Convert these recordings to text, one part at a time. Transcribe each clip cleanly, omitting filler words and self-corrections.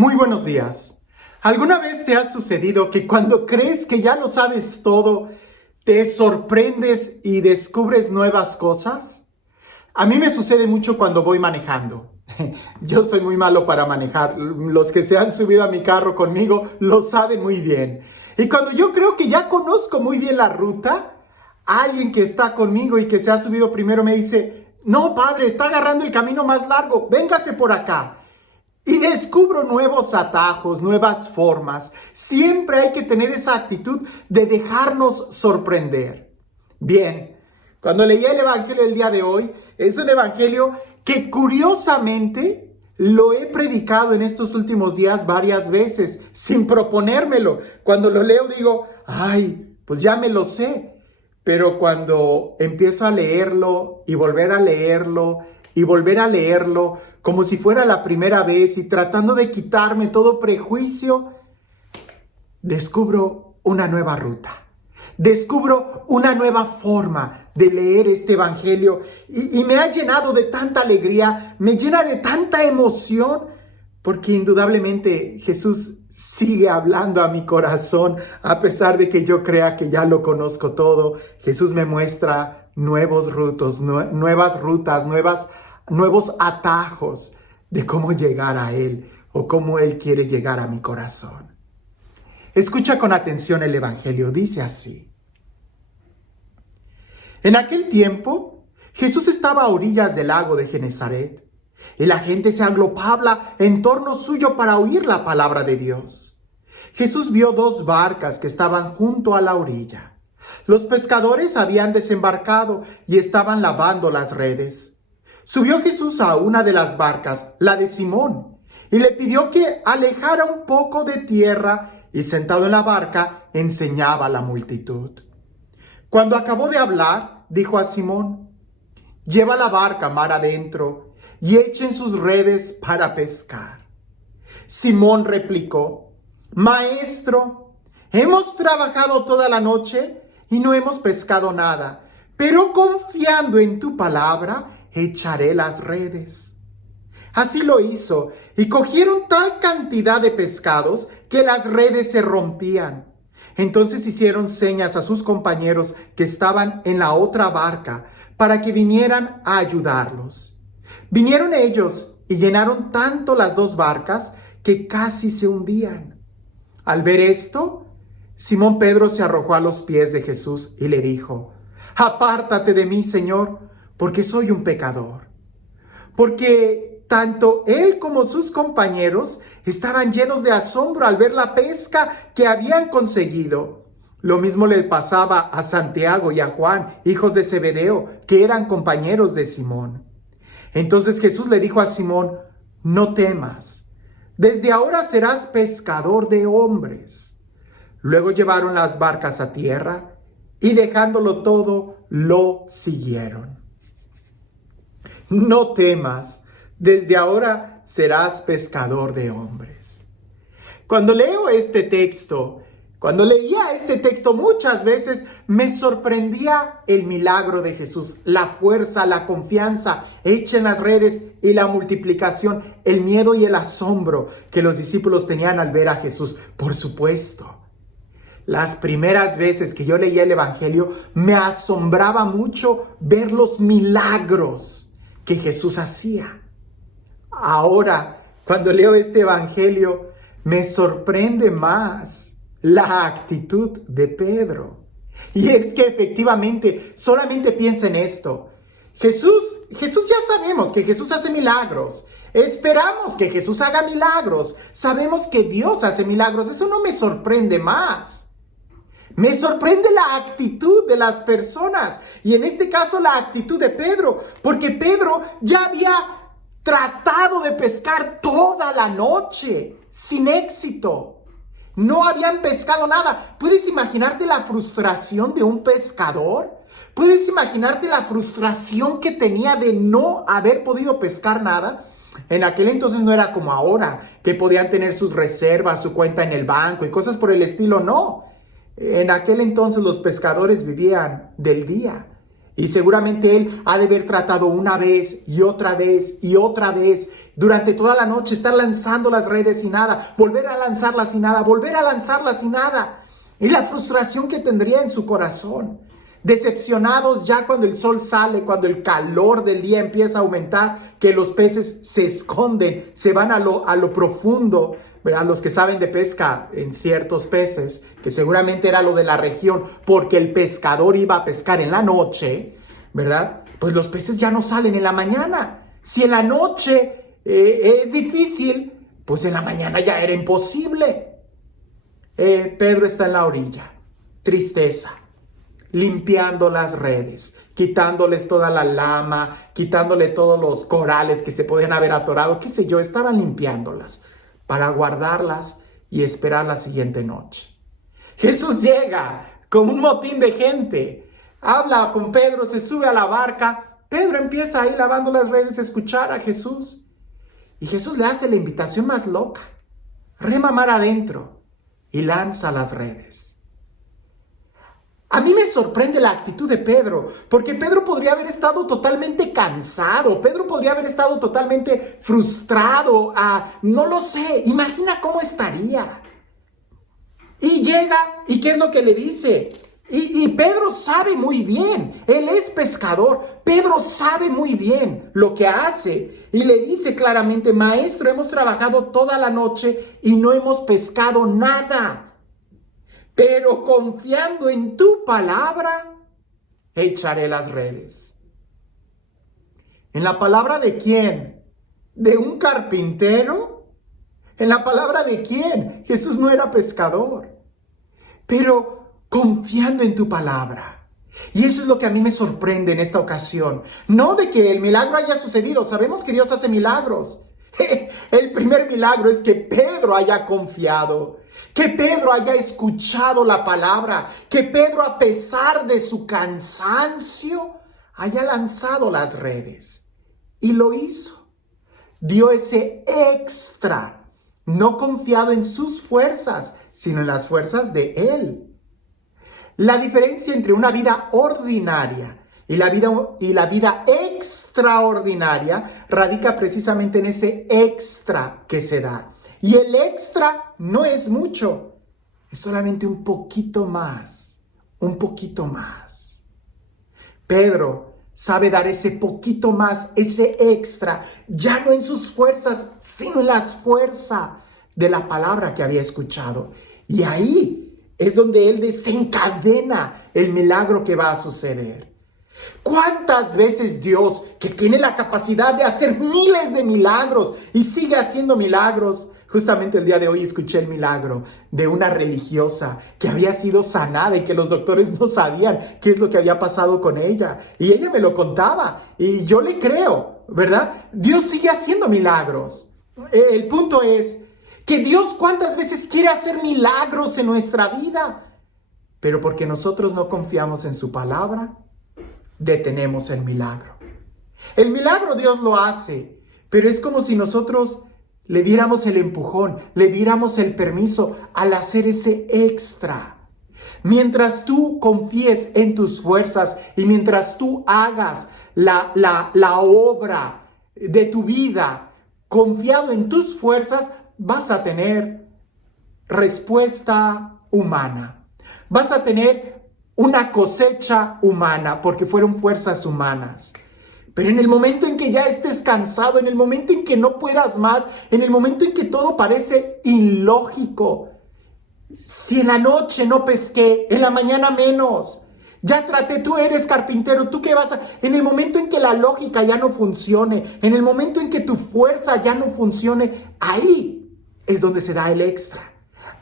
Muy buenos días. ¿Alguna vez te ha sucedido que cuando crees que ya lo sabes todo, te sorprendes y descubres nuevas cosas? A mí me sucede mucho cuando voy manejando. Yo soy muy malo para manejar. Los que se han subido a mi carro conmigo lo saben muy bien. Y cuando yo creo que ya conozco muy bien la ruta, alguien que está conmigo y que se ha subido primero me dice: "No, padre, está agarrando el camino más largo, véngase por acá". Y descubro nuevos atajos, nuevas formas. Siempre hay que tener esa actitud de dejarnos sorprender. Bien, cuando leí el Evangelio del día de hoy, es un Evangelio que curiosamente lo he predicado en estos últimos días varias veces, sin proponérmelo. Cuando lo leo digo, pues ya me lo sé. Pero cuando empiezo a leerlo y volver a leerlo, y volver a leerlo como si fuera la primera vez y tratando de quitarme todo prejuicio, descubro una nueva ruta. Descubro una nueva forma de leer este Evangelio y me ha llenado de tanta alegría, me llena de tanta emoción, porque indudablemente Jesús sigue hablando a mi corazón, a pesar de que yo crea que ya lo conozco todo. Jesús me muestra nuevas rutas, nuevos atajos de cómo llegar a Él o cómo Él quiere llegar a mi corazón. Escucha con atención el Evangelio, dice así. En aquel tiempo, Jesús estaba a orillas del lago de Genesaret, y la gente se aglopaba en torno suyo para oír la palabra de Dios. Jesús vio dos barcas que estaban junto a la orilla. Los pescadores habían desembarcado y estaban lavando las redes. Subió Jesús a una de las barcas, la de Simón, y le pidió que alejara un poco de tierra, y sentado en la barca enseñaba a la multitud. Cuando acabó de hablar, dijo a Simón: "Lleva la barca mar adentro y echen sus redes para pescar". Simón replicó: "Maestro, hemos trabajado toda la noche y no hemos pescado nada, pero confiando en tu palabra, echaré las redes". Así lo hizo, y cogieron tal cantidad de pescados que las redes se rompían. Entonces hicieron señas a sus compañeros que estaban en la otra barca para que vinieran a ayudarlos. Vinieron ellos y llenaron tanto las dos barcas que casi se hundían. Al ver esto, Simón Pedro se arrojó a los pies de Jesús y le dijo: "Apártate de mí, Señor, porque soy un pecador". Porque tanto él como sus compañeros estaban llenos de asombro al ver la pesca que habían conseguido. Lo mismo le pasaba a Santiago y a Juan, hijos de Zebedeo, que eran compañeros de Simón. Entonces Jesús le dijo a Simón: "No temas, desde ahora serás pescador de hombres". Luego llevaron las barcas a tierra y dejándolo todo, lo siguieron. No temas, desde ahora serás pescador de hombres. Cuando leía este texto muchas veces me sorprendía el milagro de Jesús, la fuerza, la confianza, echen las redes y la multiplicación, el miedo y el asombro que los discípulos tenían al ver a Jesús. Por supuesto, las primeras veces que yo leía el Evangelio me asombraba mucho ver los milagros que Jesús hacía. Ahora, cuando leo este Evangelio, me sorprende más la actitud de Pedro. Y es que efectivamente, solamente piensa en esto. Jesús ya sabemos que Jesús hace milagros. Esperamos que Jesús haga milagros. Sabemos que Dios hace milagros. Eso no me sorprende más. Me sorprende la actitud de las personas. Y en este caso la actitud de Pedro. Porque Pedro ya había tratado de pescar toda la noche sin éxito. No habían pescado nada. ¿Puedes imaginarte la frustración de un pescador? ¿Puedes imaginarte la frustración que tenía de no haber podido pescar nada? En aquel entonces no era como ahora, que podían tener sus reservas, su cuenta en el banco y cosas por el estilo. No. En aquel entonces los pescadores vivían del día. Y seguramente él ha de haber tratado una vez y otra vez y otra vez durante toda la noche, estar lanzando las redes y nada, volver a lanzarlas y nada, volver a lanzarlas y nada. Y la frustración que tendría en su corazón. Decepcionados ya cuando el sol sale, cuando el calor del día empieza a aumentar, que los peces se esconden, se van a lo profundo. A los que saben de pesca en ciertos peces, que seguramente era lo de la región, porque el pescador iba a pescar en la noche, ¿verdad? Pues los peces ya no salen en la mañana. Si en la noche es difícil, pues en la mañana ya era imposible. Pedro está en la orilla, tristeza, limpiando las redes, quitándoles toda la lama, quitándole todos los corales que se podían haber atorado, qué sé yo, estaban limpiándolas para guardarlas y esperar la siguiente noche. Jesús llega con un motín de gente, habla con Pedro, se sube a la barca. Pedro empieza ahí lavando las redes a escuchar a Jesús. Y Jesús le hace la invitación más loca: rema mar adentro y lanza las redes. A mí me sorprende la actitud de Pedro, porque Pedro podría haber estado totalmente cansado, Pedro podría haber estado totalmente frustrado, no lo sé, imagina cómo estaría. Y llega, ¿y qué es lo que le dice? Y Pedro sabe muy bien, él es pescador, Pedro sabe muy bien lo que hace y le dice claramente: maestro, hemos trabajado toda la noche y no hemos pescado nada. Pero confiando en tu palabra, echaré las redes. ¿En la palabra de quién? ¿De un carpintero? ¿En la palabra de quién? Jesús no era pescador. Pero confiando en tu palabra. Y eso es lo que a mí me sorprende en esta ocasión. No de que el milagro haya sucedido. Sabemos que Dios hace milagros. El primer milagro es que Pedro haya confiado, que Pedro haya escuchado la palabra, que Pedro, a pesar de su cansancio, haya lanzado las redes. Y lo hizo. Dio ese extra, no confiado en sus fuerzas, sino en las fuerzas de Él. La diferencia entre una vida ordinaria y la vida extraordinaria radica precisamente en ese extra que se da. Y el extra no es mucho, es solamente un poquito más, un poquito más. Pedro sabe dar ese poquito más, ese extra, ya no en sus fuerzas, sino en las fuerzas de la palabra que había escuchado. Y ahí es donde él desencadena el milagro que va a suceder. ¿Cuántas veces Dios, que tiene la capacidad de hacer miles de milagros y sigue haciendo milagros? Justamente el día de hoy escuché el milagro de una religiosa que había sido sanada y que los doctores no sabían qué es lo que había pasado con ella. Y ella me lo contaba y yo le creo, ¿verdad? Dios sigue haciendo milagros. El punto es que Dios cuántas veces quiere hacer milagros en nuestra vida, pero porque nosotros no confiamos en su palabra, detenemos el milagro. El milagro Dios lo hace, pero es como si nosotros le diéramos el empujón, le diéramos el permiso al hacer ese extra. Mientras tú confíes en tus fuerzas y mientras tú hagas la obra de tu vida confiado en tus fuerzas, vas a tener respuesta humana. Vas a tener una cosecha humana, porque fueron fuerzas humanas. Pero en el momento en que ya estés cansado, en el momento en que no puedas más, en el momento en que todo parece ilógico, si en la noche no pesqué, en la mañana menos, ya traté, tú eres carpintero, tú qué vas a... En el momento en que la lógica ya no funcione, en el momento en que tu fuerza ya no funcione, ahí es donde se da el extra.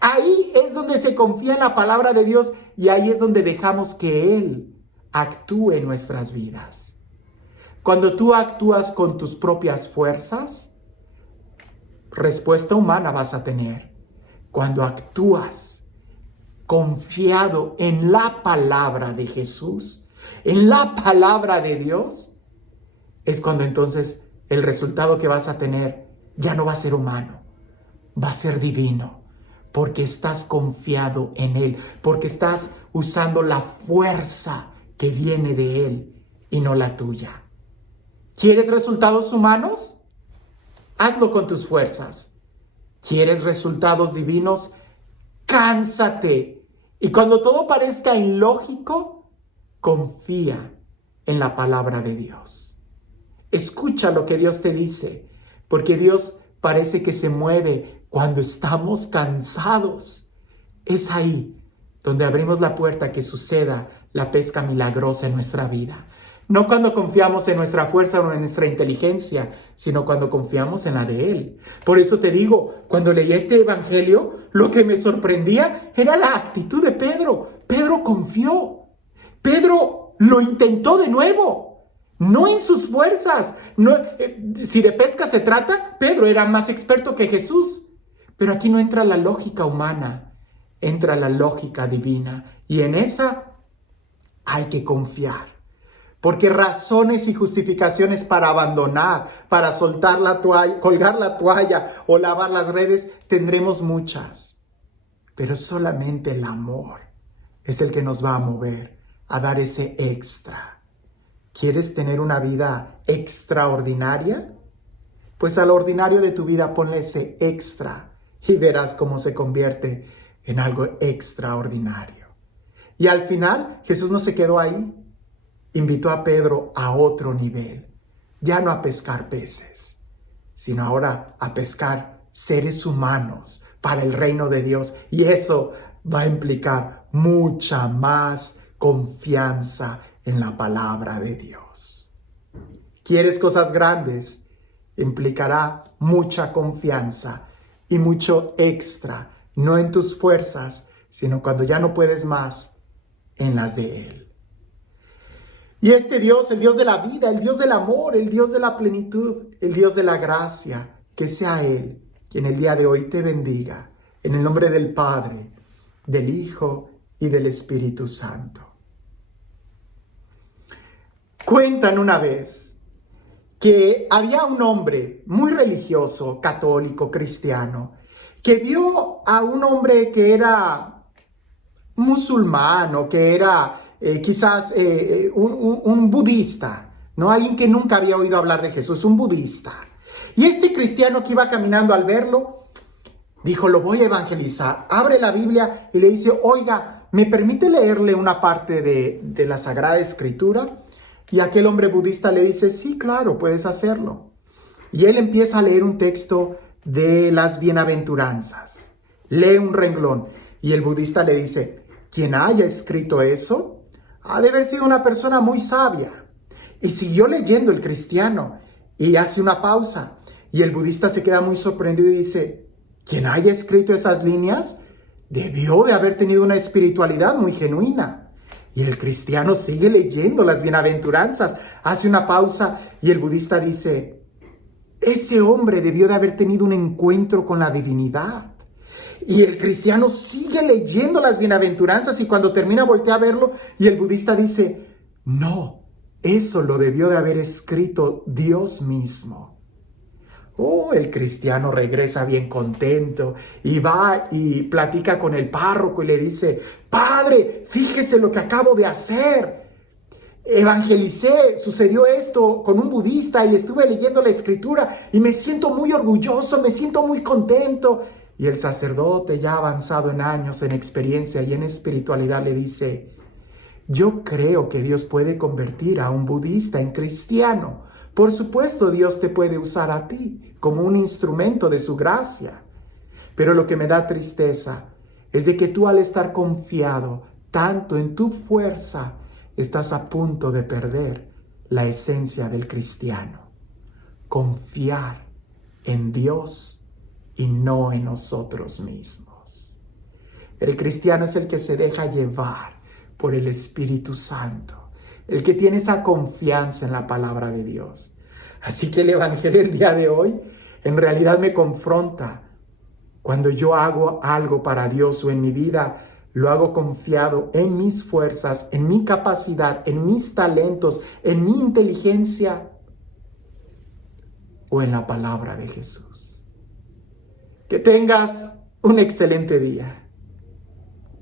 Ahí es donde se confía en la palabra de Dios y ahí es donde dejamos que Él actúe en nuestras vidas. Cuando tú actúas con tus propias fuerzas, respuesta humana vas a tener. Cuando actúas confiado en la palabra de Jesús, en la palabra de Dios, es cuando entonces el resultado que vas a tener ya no va a ser humano, va a ser divino, porque estás confiado en Él, porque estás usando la fuerza que viene de Él y no la tuya. ¿Quieres resultados humanos? Hazlo con tus fuerzas. ¿Quieres resultados divinos? Cánsate. Y cuando todo parezca ilógico, confía en la palabra de Dios. Escucha lo que Dios te dice, porque Dios parece que se mueve cuando estamos cansados. Es ahí donde abrimos la puerta a que suceda la pesca milagrosa en nuestra vida. No cuando confiamos en nuestra fuerza o en nuestra inteligencia, sino cuando confiamos en la de Él. Por eso te digo, cuando leí este evangelio, lo que me sorprendía era la actitud de Pedro. Pedro confió. Pedro lo intentó de nuevo. No en sus fuerzas. No, si de pesca se trata, Pedro era más experto que Jesús. Pero aquí no entra la lógica humana, entra la lógica divina. Y en esa hay que confiar. Porque razones y justificaciones para abandonar, para soltar la toalla, colgar la toalla o lavar las redes, tendremos muchas. Pero solamente el amor es el que nos va a mover a dar ese extra. ¿Quieres tener una vida extraordinaria? Pues al ordinario de tu vida ponle ese extra y verás cómo se convierte en algo extraordinario. Y al final Jesús no se quedó ahí. Invitó a Pedro a otro nivel, ya no a pescar peces, sino ahora a pescar seres humanos para el reino de Dios. Y eso va a implicar mucha más confianza en la palabra de Dios. ¿Quieres cosas grandes? Implicará mucha confianza y mucho extra, no en tus fuerzas, sino cuando ya no puedes más, en las de Él. Y este Dios, el Dios de la vida, el Dios del amor, el Dios de la plenitud, el Dios de la gracia, que sea Él quien el día de hoy te bendiga, en el nombre del Padre, del Hijo y del Espíritu Santo. Cuentan una vez que había un hombre muy religioso, católico, cristiano, que vio a un hombre que era musulmán o que era quizás un budista, ¿no? Alguien que nunca había oído hablar de Jesús, un budista. Y este cristiano que iba caminando al verlo, dijo, lo voy a evangelizar. Abre la Biblia y le dice, oiga, ¿me permite leerle una parte de la Sagrada Escritura? Y aquel hombre budista le dice, sí, claro, puedes hacerlo. Y él empieza a leer un texto de las bienaventuranzas. Lee un renglón y el budista le dice, quien haya escrito eso ha de haber sido una persona muy sabia. Y siguió leyendo el cristiano y hace una pausa. Y el budista se queda muy sorprendido y dice, quien haya escrito esas líneas debió de haber tenido una espiritualidad muy genuina. Y el cristiano sigue leyendo las bienaventuranzas, hace una pausa y el budista dice, ese hombre debió de haber tenido un encuentro con la divinidad. Y el cristiano sigue leyendo las bienaventuranzas y cuando termina voltea a verlo y el budista dice, no, eso lo debió de haber escrito Dios mismo. Oh, el cristiano regresa bien contento y va y platica con el párroco y le dice, Padre, fíjese lo que acabo de hacer. Evangelicé, sucedió esto con un budista y le estuve leyendo la escritura y me siento muy orgulloso, me siento muy contento. Y el sacerdote, ya avanzado en años, en experiencia y en espiritualidad, le dice, yo creo que Dios puede convertir a un budista en cristiano. Por supuesto, Dios te puede usar a ti como un instrumento de su gracia. Pero lo que me da tristeza es de que tú, al estar confiado tanto en tu fuerza, estás a punto de perder la esencia del cristiano. Confiar en Dios y no en nosotros mismos. El cristiano es el que se deja llevar por el Espíritu Santo, el que tiene esa confianza en la palabra de Dios. Así que el Evangelio el día de hoy en realidad me confronta. Cuando yo hago algo para Dios o en mi vida, lo hago confiado en mis fuerzas, en mi capacidad, en mis talentos, en mi inteligencia o en la palabra de Jesús. Que tengas un excelente día.